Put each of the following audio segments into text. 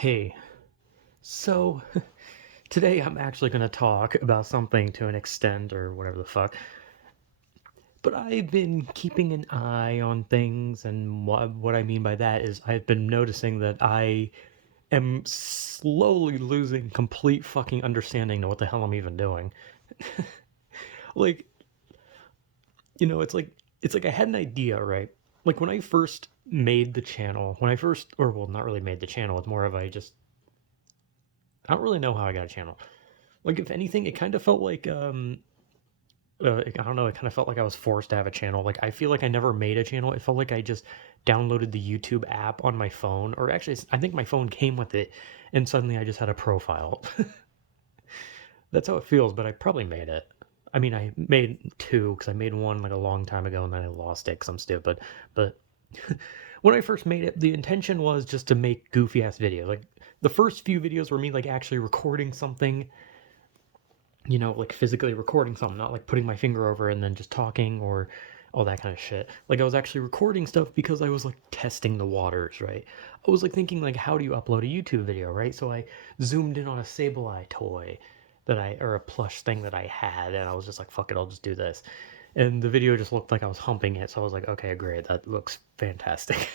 Hey, so today I'm actually going to talk about something to an extent or whatever the fuck, but I've been keeping an eye on things, and what I mean by that is I've been noticing that I am slowly losing complete fucking understanding of what the hell I'm even doing. Like, it's like I had an idea, right? Like when I first made the channel, or well, not really made the channel, it's more of I don't really know how I got a channel. Like, if anything, it kind of felt like I don't know. It kind of felt like I was forced to have a channel. Like, I feel like I never made a channel. It felt like I just downloaded the YouTube app on my phone, or actually, I think my phone came with it, and suddenly I just had a profile. That's how it feels. But I probably made it. I mean, I made two because I made one like a long time ago, and then I lost it because I'm stupid. But when I first made it, the intention was just to make goofy ass videos. Like the first few videos were me like actually recording something, like physically recording something, not like putting my finger over and then just talking or all that kind of shit. Like I was actually recording stuff because I was like testing the waters, right? I was like thinking like how do you upload a YouTube video, right? So I zoomed in on a Sableye toy or a plush thing that I had, and I was just like, fuck it, I'll just do this. And the video just looked like I was humping it, so I was like, okay, great, that looks fantastic.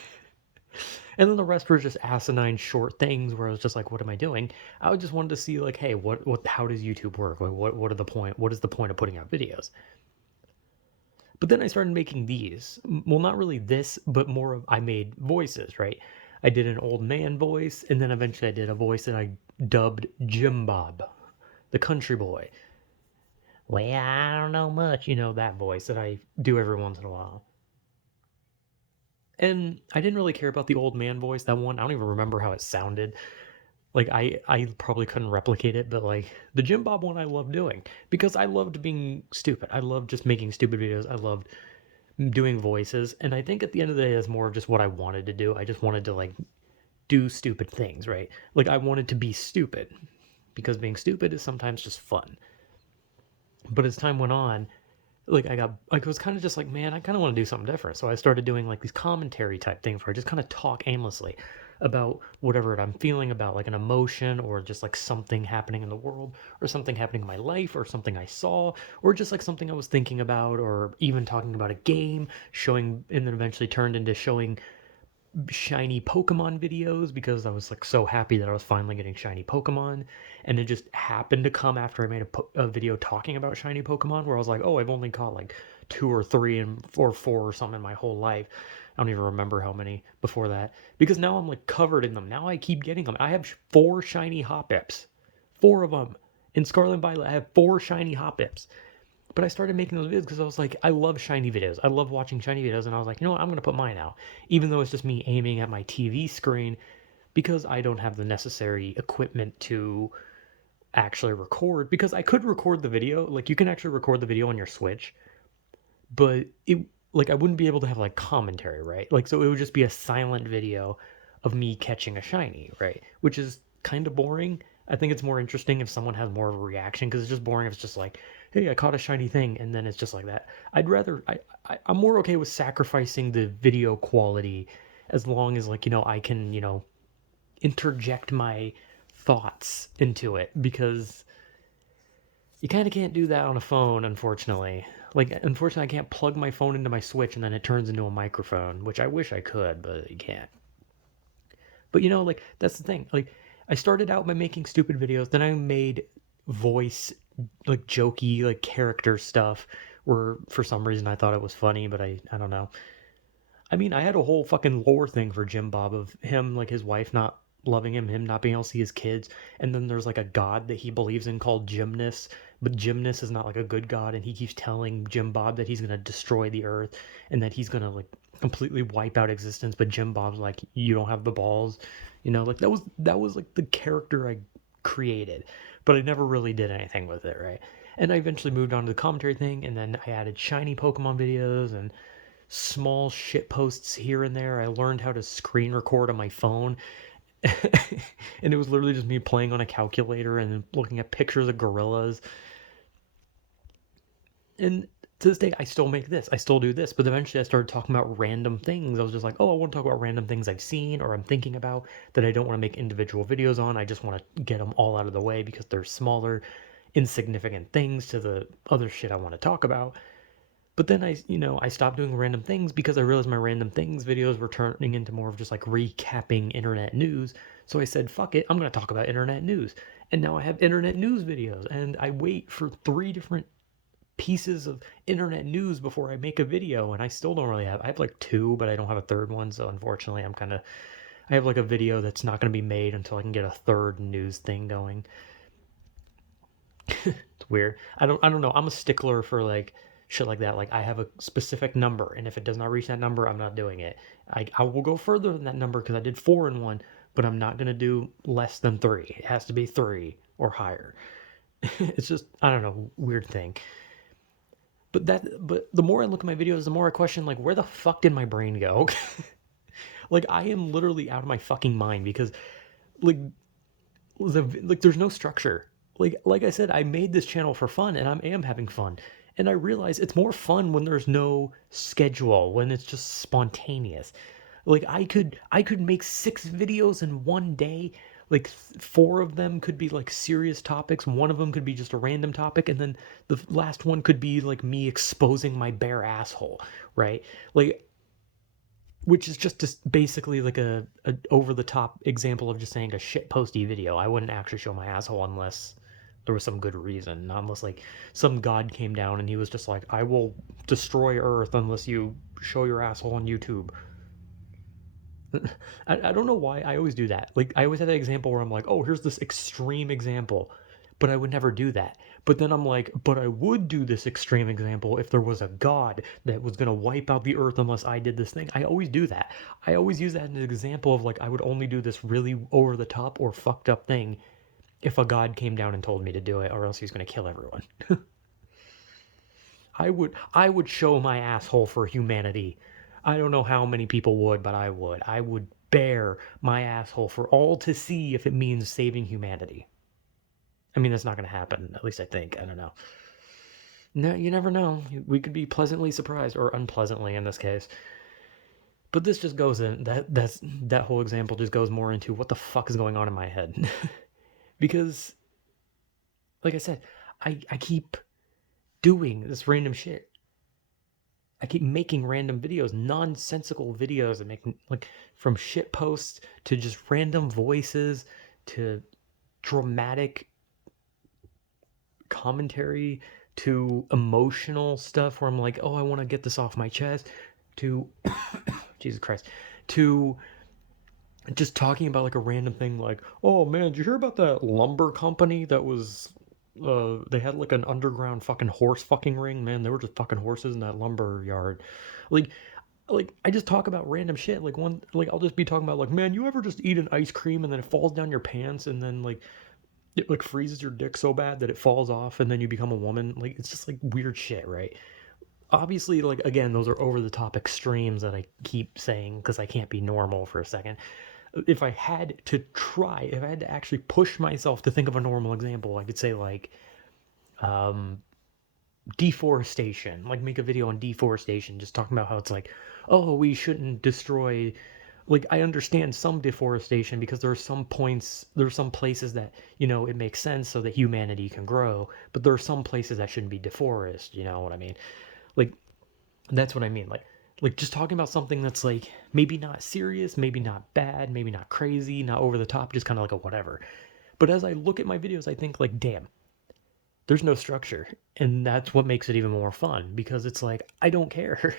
And then the rest were just asinine short things where I was just like, what am I doing? I just wanted to see like, hey, how does YouTube work? Like what is the point of putting out videos? But then I started making these. Well, not really this, but more of I made voices, right? I did an old man voice, and then eventually I did a voice that I dubbed Jim Bob, the country boy. Well, I don't know much, that voice that I do every once in a while. And I didn't really care about the old man voice, that one. I don't even remember how it sounded. Like I probably couldn't replicate it, but like the Jim Bob one I loved doing because I loved being stupid. I loved just making stupid videos. I loved doing voices, and I think at the end of the day that's more of just what I wanted to do. I just wanted to like do stupid things, right? Like I wanted to be stupid because being stupid is sometimes just fun. But as time went on, like I was kind of just like, man, I kind of want to do something different. So I started doing like these commentary type things where I just kind of talk aimlessly about whatever I'm feeling about, like an emotion or just like something happening in the world or something happening in my life or something I saw or just like something I was thinking about or even talking about a game, showing, and then eventually turned into showing shiny Pokemon videos because I was like so happy that I was finally getting shiny Pokemon, and it just happened to come after I made a video talking about shiny Pokemon where I was like, oh, I've only caught like two or three or four or something in my whole life. I don't even remember how many before that because now I'm like covered in them. Now I keep getting them. I have four shiny Hoppips, four of them in Scarlet and Violet. I have four shiny Hoppips. But I started making those videos because I was like, I love shiny videos. I love watching shiny videos. And I was like, you know what? I'm going to put mine out. Even though it's just me aiming at my TV screen because I don't have the necessary equipment to actually record. Because I could record the video. Like, you can actually record the video on your Switch. But like, I wouldn't be able to have like commentary, right? Like, so it would just be a silent video of me catching a shiny, right? Which is kind of boring. I think it's more interesting if someone has more of a reaction because it's just boring if it's just like, hey, I caught a shiny thing, and then it's just like that. I'm more okay with sacrificing the video quality as long as like I can interject my thoughts into it because you kind of can't do that on a phone, unfortunately. Like, unfortunately, I can't plug my phone into my Switch and then it turns into a microphone, which I wish I could, but you can't. But like that's the thing. Like, I started out by making stupid videos, then I made voice like jokey like character stuff where for some reason I thought it was funny, but I don't know. I mean, I had a whole fucking lore thing for Jim Bob of him, like his wife not loving him not being able to see his kids, and then there's like a god that he believes in called Gymnus, but Gymnus is not like a good god, and he keeps telling Jim Bob that he's gonna destroy the earth and that he's gonna like completely wipe out existence, but Jim Bob's like, you don't have the balls, like that was like the character I created, but I never really did anything with it, right? And I eventually moved on to the commentary thing, and then I added shiny Pokemon videos and small shit posts here and there. I learned how to screen record on my phone. And it was literally just me playing on a calculator and looking at pictures of gorillas. And to this day, I still make this. I still do this. But eventually I started talking about random things. I was just like, oh, I want to talk about random things I've seen or I'm thinking about that I don't want to make individual videos on. I just want to get them all out of the way because they're smaller, insignificant things to the other shit I want to talk about. But then I stopped doing random things because I realized my random things videos were turning into more of just like recapping internet news. So I said, fuck it, I'm going to talk about internet news. And now I have internet news videos and I wait for 3 different pieces of internet news before I make a video, and I still don't really I have like 2, but I don't have a third one, so unfortunately I have like a video that's not going to be made until I can get a third news thing going. It's weird. I don't know. I'm a stickler for like shit like that. Like I have a specific number, and if it does not reach that number, I'm not doing it. I will go further than that number because I did 4 in one, but I'm not going to do less than 3. It has to be 3 or higher. It's just, I don't know, weird thing. But the more I look at my videos, the more I question like where the fuck did my brain go? Like I am literally out of my fucking mind because like there's no structure. Like I said, I made this channel for fun and I am having fun. And I realize it's more fun when there's no schedule, when it's just spontaneous. Like I could make 6 videos in one day. Like 4 of them could be like serious topics, one of them could be just a random topic, and then the last one could be like me exposing my bare asshole, right? Like, which is just basically like a over the top example of just saying a shit posty video. I wouldn't actually show my asshole unless there was some good reason, not unless like some god came down and he was just like, I will destroy Earth unless you show your asshole on YouTube. I don't know why I always do that. Like I always have that example where I'm like, oh, here's this extreme example, but I would never do that. But then I'm like, but I would do this extreme example if there was a god that was gonna wipe out the earth unless I did this thing. I always do that. I always use that as an example of like I would only do this really over the top or fucked up thing if a god came down and told me to do it, or else he's gonna kill everyone. I would show my asshole for humanity. I don't know how many people would, but I would. I would bare my asshole for all to see if it means saving humanity. I mean, that's not going to happen. At least I think. I don't know. No, you never know. We could be pleasantly surprised, or unpleasantly in this case. But this just goes in that whole example just goes more into what the fuck is going on in my head, because, like I said, I keep doing this random shit. I keep making random videos, nonsensical videos that make like from shit posts to just random voices to dramatic commentary to emotional stuff where I'm like, oh, I want to get this off my chest, to Jesus Christ, to just talking about like a random thing like, oh man, did you hear about that lumber company that was they had like an underground fucking horse fucking ring? Man, they were just fucking horses in that lumber yard. Like I just talk about random shit. Like I'll just be talking about like, man, you ever just eat an ice cream and then it falls down your pants and then like it like freezes your dick so bad that it falls off and then you become a woman? Like it's just like weird shit, right? Obviously, like again, those are over the top extremes that I keep saying because I can't be normal for a second. If I had to try, if I had to actually push myself to think of a normal example, I could say like um deforestation, like make a video on deforestation, just talking about how it's like, oh, we shouldn't destroy. Like I understand some deforestation because there are some points, there are some places that it makes sense so that humanity can grow, but there are some places that shouldn't be deforested. You know what I mean? Like that's what I mean. Like just talking about something that's like maybe not serious, maybe not bad, maybe not crazy, not over the top, just kind of like a whatever. But as I look at my videos, I think like, damn, there's no structure, and that's what makes it even more fun because it's like I don't care.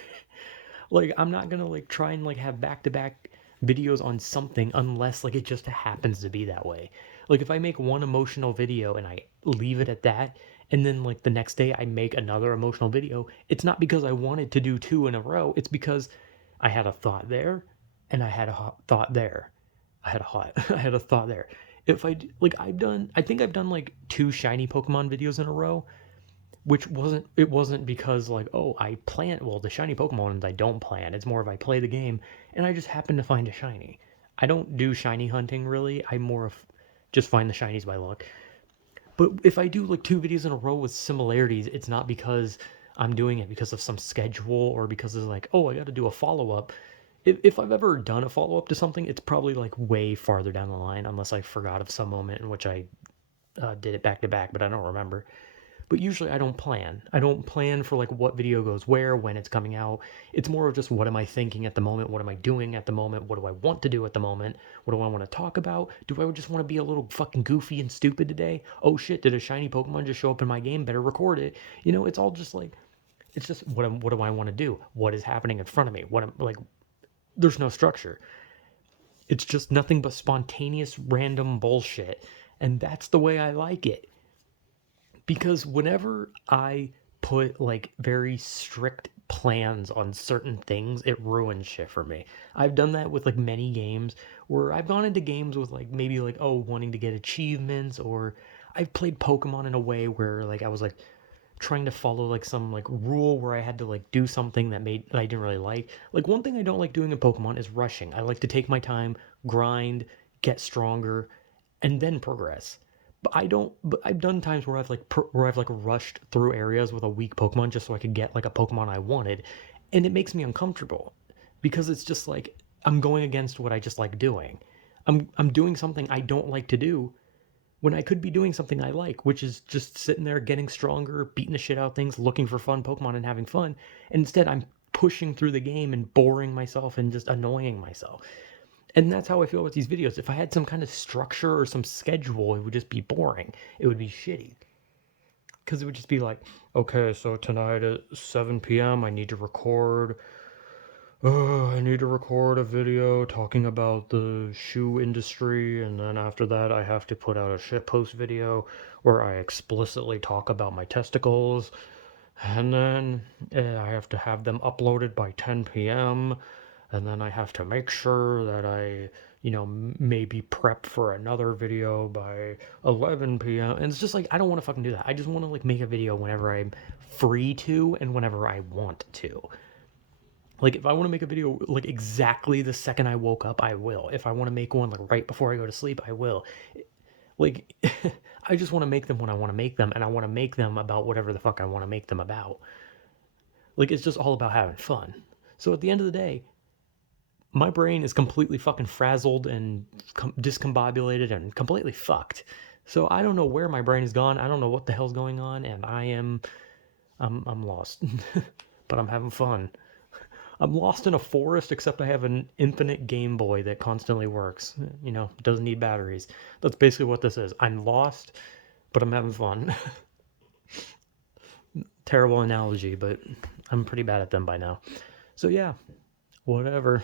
Like I'm not gonna like try and like have back to back videos on something unless like it just happens to be that way. Like if I make one emotional video and I leave it at that, and then like the next day I make another emotional video, it's not because I wanted to do 2 in a row. It's because I had a thought there and I had a thought there. I had a thought there. If like I think I've done like 2 shiny Pokemon videos in a row, which wasn't because like, oh, I plant, well, the shiny Pokemon ones I don't plant. It's more of I play the game and I just happen to find a shiny. I don't do shiny hunting really. I more of just find the shinies by luck. But if I do like 2 videos in a row with similarities, it's not because I'm doing it because of some schedule or because it's like, oh, I got to do a follow up. If I've ever done a follow up to something, it's probably like way farther down the line, unless I forgot of some moment in which I did it back to back, but I don't remember. But usually I don't plan. I don't plan for like what video goes where, when it's coming out. It's more of just what am I thinking at the moment? What am I doing at the moment? What do I want to do at the moment? What do I want to talk about? Do I just want to be a little fucking goofy and stupid today? Oh shit, did a shiny Pokemon just show up in my game? Better record it. It's all just like it's just what do I want to do? What is happening in front of me? What am like there's no structure. It's just nothing but spontaneous random bullshit. And that's the way I like it. Because whenever I put like very strict plans on certain things, it ruins shit for me. I've done that with like many games where I've gone into games with like maybe like oh wanting to get achievements, or I've played Pokemon in a way where like I was like trying to follow like some like rule where I had to like do something that I didn't really like. Like one thing I don't like doing in Pokemon is rushing. I like to take my time, grind, get stronger, and then progress. But I don't. But I've done times where where I've like rushed through areas with a weak Pokemon just so I could get like a Pokemon I wanted, and it makes me uncomfortable because it's just like I'm going against what I just like doing. I'm doing something I don't like to do when I could be doing something I like, which is just sitting there getting stronger, beating the shit out of things, looking for fun Pokemon and having fun. And instead, I'm pushing through the game and boring myself and just annoying myself. And that's how I feel with these videos. If I had some kind of structure or some schedule, it would just be boring. It would be shitty. Because it would just be like, okay, so tonight at 7 p.m., I need to record a video talking about the shoe industry, and then after that, I have to put out a shitpost video where I explicitly talk about my testicles, and then I have to have them uploaded by 10 p.m., and then I have to make sure that I, maybe prep for another video by 11 p.m. And it's just like, I don't want to fucking do that. I just want to like make a video whenever I'm free to and whenever I want to. Like if I want to make a video like exactly the second I woke up, I will. If I want to make one like right before I go to sleep, I will. Like I just want to make them when I want to make them, and I want to make them about whatever the fuck I want to make them about. Like it's just all about having fun. So at the end of the day, my brain is completely fucking frazzled and discombobulated and completely fucked. So I don't know where my brain is gone. I don't know what the hell's going on, and I'm lost. But I'm having fun. I'm lost in a forest, except I have an infinite Game Boy that constantly works. Doesn't need batteries. That's basically what this is. I'm lost, but I'm having fun. Terrible analogy, but I'm pretty bad at them by now. So yeah, whatever.